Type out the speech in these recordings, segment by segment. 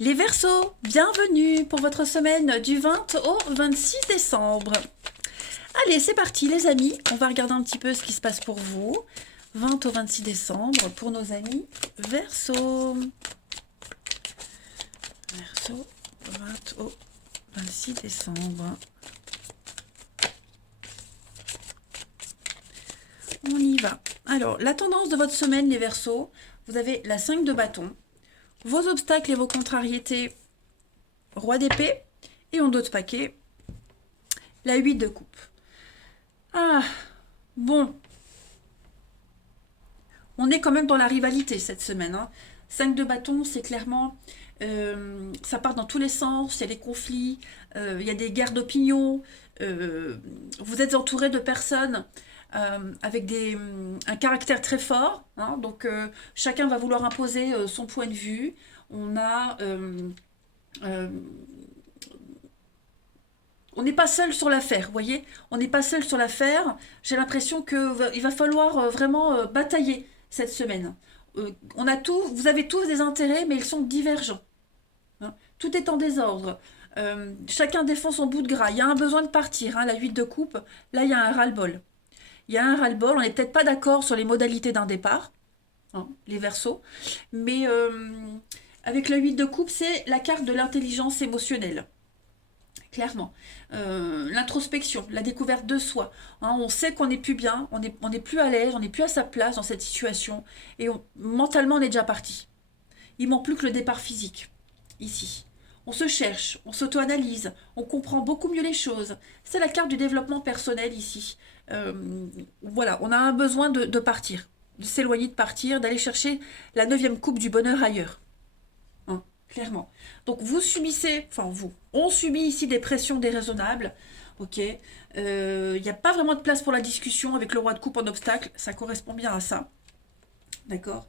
Les Verseaux, bienvenue pour votre semaine du 20 au 26 décembre. Allez, c'est parti les amis, on va regarder un petit peu ce qui se passe pour vous. 20 au 26 décembre pour nos amis Verseaux. Verseaux, 20 au 26 décembre. On y va. Alors, la tendance de votre semaine, les Verseaux, vous avez la 5 de bâton, vos obstacles et vos contrariétés, roi d'épée, et en dos de paquet, la 8 de coupe. Ah, bon, on est quand même dans la rivalité cette semaine. 5 de bâton, c'est clairement, ça part dans tous les sens, il y a des conflits, il y a des guerres d'opinion, vous êtes entouré de personnes avec un caractère très fort, donc chacun va vouloir imposer son point de vue. On a euh, on n'est pas seul sur l'affaire, vous voyez. On n'est pas seul sur l'affaire. J'ai l'impression qu'il va falloir vraiment batailler cette semaine. Vous avez tous des intérêts, mais ils sont divergents. Tout est en désordre. Chacun défend son bout de gras. Il y a un besoin de partir, la 8 de coupe. Là, il y a un ras-le-bol. Il y a un ras-le-bol. On n'est peut-être pas d'accord sur les modalités d'un départ, les Verseaux. Mais avec la 8 de coupe, c'est la carte de l'intelligence émotionnelle. Clairement. L'introspection, la découverte de soi. On sait qu'on n'est plus bien, on n'est plus à l'aise, on n'est plus à sa place dans cette situation. Et mentalement, on est déjà parti. Il manque plus que le départ physique, ici. On se cherche, on s'auto-analyse, on comprend beaucoup mieux les choses. C'est la carte du développement personnel ici. Voilà, on a un besoin de partir, de s'éloigner, de partir, d'aller chercher la 9e coupe du bonheur ailleurs. Clairement. Donc vous subissez, enfin vous, on subit ici des pressions déraisonnables, ok. Il n'y a pas vraiment de place pour la discussion avec le roi de coupe en obstacle, ça correspond bien à ça, d'accord.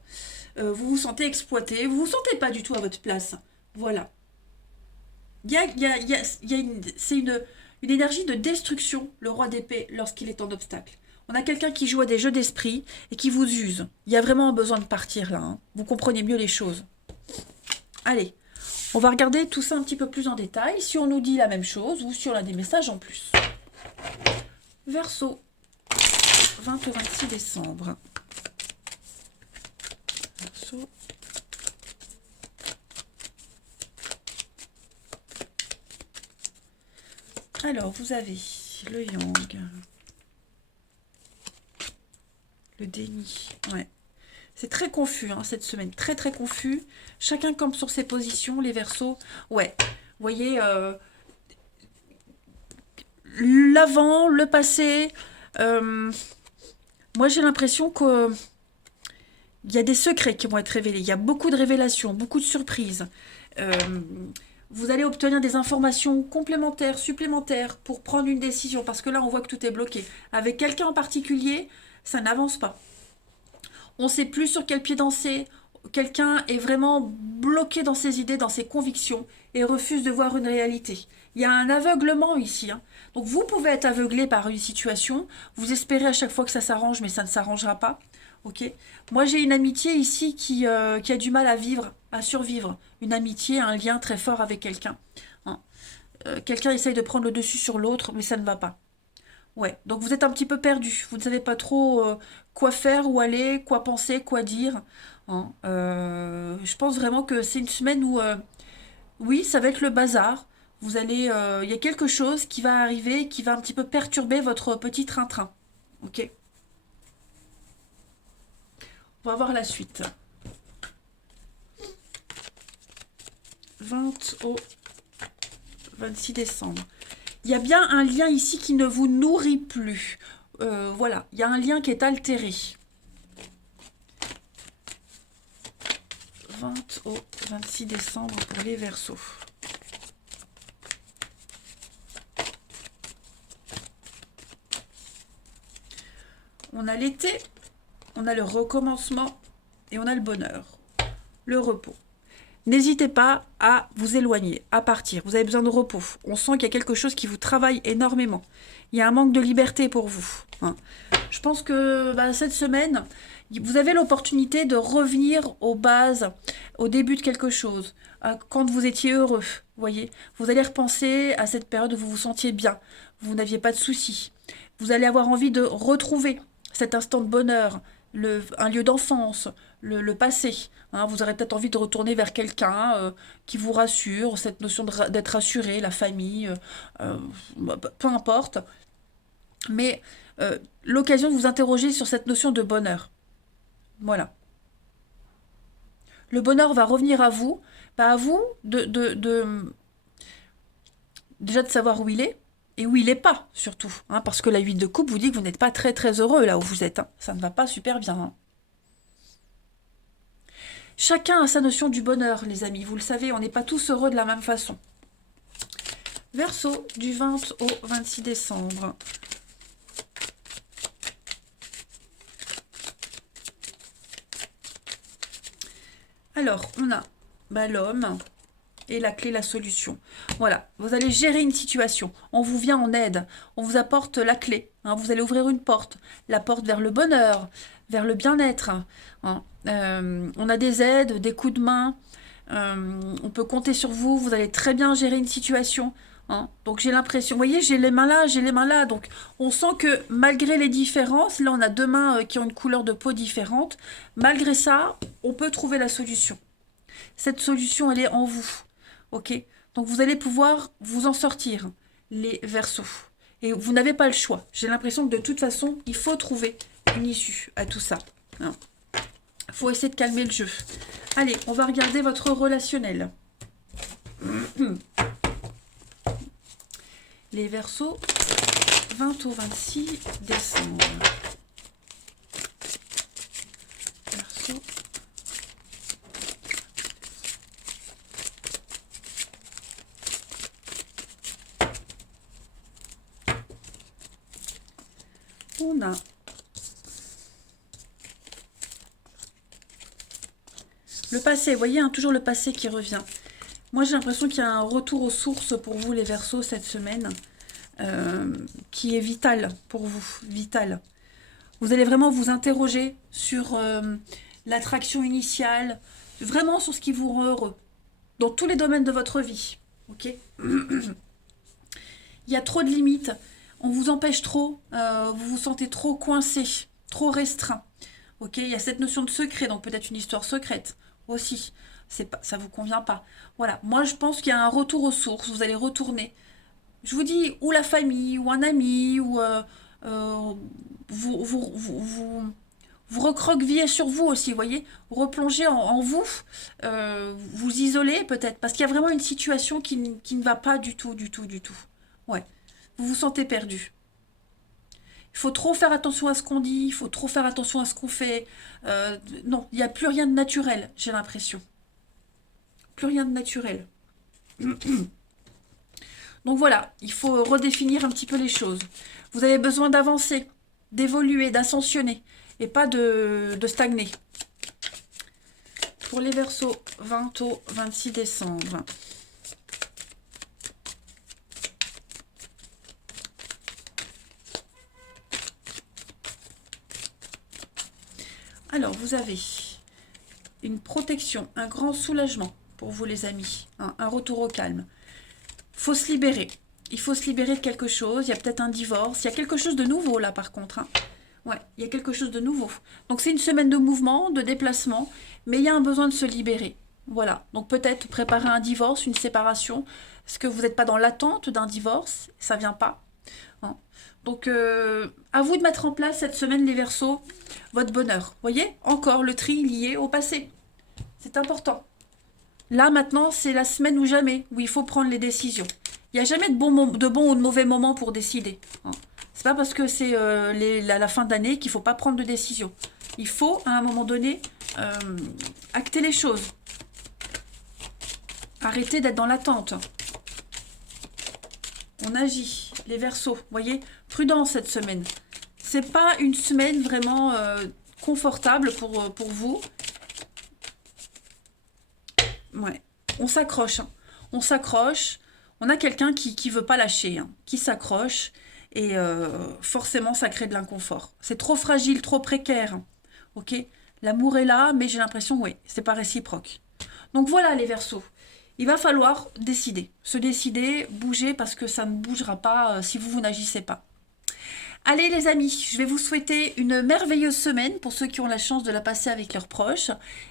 Vous vous sentez exploité, vous vous sentez pas du tout à votre place, voilà. C'est une énergie de destruction, le roi d'épée, lorsqu'il est en obstacle. On a quelqu'un qui joue à des jeux d'esprit et qui vous use. Il y a vraiment un besoin de partir là, Vous comprenez mieux les choses. Allez, on va regarder tout ça un petit peu plus en détail, si on nous dit la même chose ou si on a des messages en plus. Verseau, 20 au 26 décembre. Verseau. Alors, vous avez le yang, le déni, ouais. C'est très confus cette semaine, très très confus. Chacun campe sur ses positions, les Verseaux. Ouais, vous voyez, l'avant, le passé. Moi j'ai l'impression qu'il y a des secrets qui vont être révélés. Il y a beaucoup de révélations, beaucoup de surprises. Euh, vous allez obtenir des informations complémentaires, supplémentaires pour prendre une décision. Parce que là, on voit que tout est bloqué. Avec quelqu'un en particulier, ça n'avance pas. On ne sait plus sur quel pied danser. Quelqu'un est vraiment bloqué dans ses idées, dans ses convictions et refuse de voir une réalité. Il y a un aveuglement ici. Donc vous pouvez être aveuglé par une situation, vous espérez à chaque fois que ça s'arrange, mais ça ne s'arrangera pas. Ok. Moi j'ai une amitié ici qui a du mal à vivre, à survivre. Une amitié, un lien très fort avec quelqu'un. Quelqu'un essaye de prendre le dessus sur l'autre, mais ça ne va pas. Ouais, donc vous êtes un petit peu perdu. Vous ne savez pas trop quoi faire, où aller, quoi penser, quoi dire. Je pense vraiment que c'est une semaine où, oui, ça va être le bazar. Il y a quelque chose qui va arriver, qui va un petit peu perturber votre petit train-train. Ok. On va voir la suite. 20 au 26 décembre. Il y a bien un lien ici qui ne vous nourrit plus. Voilà, il y a un lien qui est altéré. 20 au 26 décembre pour les Verseaux. On a l'été, on a le recommencement et on a le bonheur, le repos. N'hésitez pas à vous éloigner, à partir. Vous avez besoin de repos. On sent qu'il y a quelque chose qui vous travaille énormément. Il y a un manque de liberté pour vous. Je pense que cette semaine, Vous avez l'opportunité de revenir aux bases, au début de quelque chose, quand vous étiez heureux, vous voyez. Vous allez repenser à cette période où vous vous sentiez bien, vous n'aviez pas de soucis. Vous allez avoir envie de retrouver cet instant de bonheur, un lieu d'enfance, le passé. Hein. Vous aurez peut-être envie de retourner vers quelqu'un qui vous rassure, cette notion d'être rassuré, la famille, peu importe. Mais l'occasion de vous interroger sur cette notion de bonheur. Voilà. Le bonheur va revenir à vous, bah à vous déjà de savoir où il est et où il n'est pas, surtout. Hein, parce que la 8 de coupe vous dit que vous n'êtes pas très très heureux là où vous êtes. Hein. Ça ne va pas super bien. Hein. Chacun a sa notion du bonheur, les amis. Vous le savez, on n'est pas tous heureux de la même façon. Verseau, du 20 au 26 décembre. Alors, on a l'homme et la clé, la solution. Voilà, vous allez gérer une situation. On vous vient en aide. On vous apporte la clé. Hein, vous allez ouvrir une porte. La porte vers le bonheur, vers le bien-être. Hein. On a des aides, des coups de main. On peut compter sur vous. Vous allez très bien gérer une situation. Hein. Donc j'ai l'impression, vous voyez, j'ai les mains là, j'ai les mains là. Donc on sent que malgré les différences, là on a deux mains qui ont une couleur de peau différente. Malgré ça, on peut trouver la solution. Cette solution, elle est en vous. Ok? Donc vous allez pouvoir vous en sortir, les Verseaux. Et vous n'avez pas le choix. J'ai l'impression que de toute façon, il faut trouver une issue à tout ça. Il faut essayer de calmer le jeu. Allez, on va regarder votre relationnel. Les Verseaux, 20 au 26 décembre. Verseau. On a le passé, vous voyez, hein, toujours le passé qui revient. Moi, j'ai l'impression qu'il y a un retour aux sources pour vous, les Verseaux, cette semaine, qui est vital pour vous, vital. Vous allez vraiment vous interroger sur l'attraction initiale, vraiment sur ce qui vous rend heureux, dans tous les domaines de votre vie. Ok. Il y a trop de limites, on vous empêche trop, vous vous sentez trop coincé, trop restreint. Ok. Il y a cette notion de secret, donc peut-être une histoire secrète aussi. Ça vous convient pas. Voilà, moi je pense qu'il y a un retour aux sources, vous allez retourner. Je vous dis, ou la famille, ou un ami, ou vous recroquevillez sur vous aussi, vous voyez, replongez en vous, vous isolez peut-être, parce qu'il y a vraiment une situation qui ne va pas du tout, du tout, du tout. Ouais, vous vous sentez perdu. Il faut trop faire attention à ce qu'on dit, il faut trop faire attention à ce qu'on fait. Non, il n'y a plus rien de naturel, j'ai l'impression. Plus rien de naturel. Donc voilà, il faut redéfinir un petit peu les choses. Vous avez besoin d'avancer, d'évoluer, d'ascensionner, et pas de stagner. Pour les Verseaux, 20 au 26 décembre. Alors, vous avez une protection, un grand soulagement pour vous les amis, un retour au calme. Faut se libérer. Il faut se libérer de quelque chose. Il y a peut-être un divorce. Il y a quelque chose de nouveau là par contre. Hein. Ouais, il y a quelque chose de nouveau. Donc c'est une semaine de mouvement, de déplacement, mais il y a un besoin de se libérer. Voilà. Donc peut-être préparer un divorce, une séparation. Est-ce que vous n'êtes pas dans l'attente d'un divorce? Ça vient pas. Hein. Donc à vous de mettre en place cette semaine les Verseaux, votre bonheur. Voyez, encore le tri lié au passé. C'est important. Là, maintenant, c'est la semaine ou jamais où il faut prendre les décisions. Il n'y a jamais de bons ou de mauvais moments pour décider. Hein. C'est pas parce que c'est la fin d'année qu'il ne faut pas prendre de décision. Il faut, à un moment donné, acter les choses. Arrêter d'être dans l'attente. On agit. Les Verseaux, voyez, prudence cette semaine. C'est pas une semaine vraiment confortable pour vous. Ouais, on s'accroche. Hein. On s'accroche. On a quelqu'un qui veut pas lâcher, hein, qui s'accroche. Et forcément, ça crée de l'inconfort. C'est trop fragile, trop précaire. ok? L'amour est là, mais j'ai l'impression, oui, c'est pas réciproque. Donc voilà les Verseaux. Il va falloir décider, se décider, bouger parce que ça ne bougera pas si vous n'agissez pas. Allez les amis, je vais vous souhaiter une merveilleuse semaine pour ceux qui ont la chance de la passer avec leurs proches.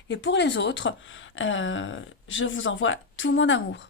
Et pour les autres, je vous envoie tout mon amour.